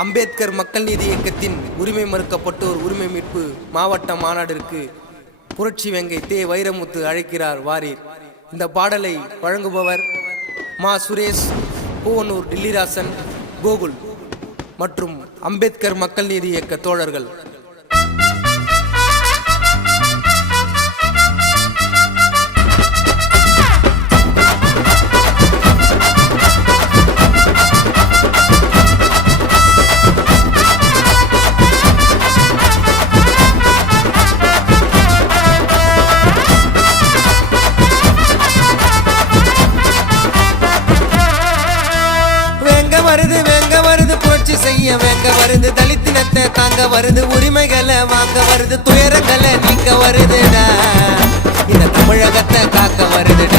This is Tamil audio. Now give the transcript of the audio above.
அம்பேத்கர் மக்கள் நீதி இயக்கத்தின் உரிமை மறுக்கப்பட்டோர் உரிமை மீட்பு மாவட்ட மாநாட்டிற்கு புரட்சி வெங்கை தே வைரமுத்து அழைக்கிறார் வாரீர். இந்த பாடலை வழங்குபவர் மா சுரேஷ், பூவனூர் டில்லிராசன், கோகுல் மற்றும் அம்பேத்கர் மக்கள் நீதி இயக்க தோழர்கள். வெங்க வருது புரட்சி செய்ய வெங்க வருது, தலித்தினத்தை தாங்க வருது, உரிமைகளை வாங்க வருது, துயரங்களை நீக்க வருதுடா, இந்த தமிழகத்தை காக்க வருதுடா.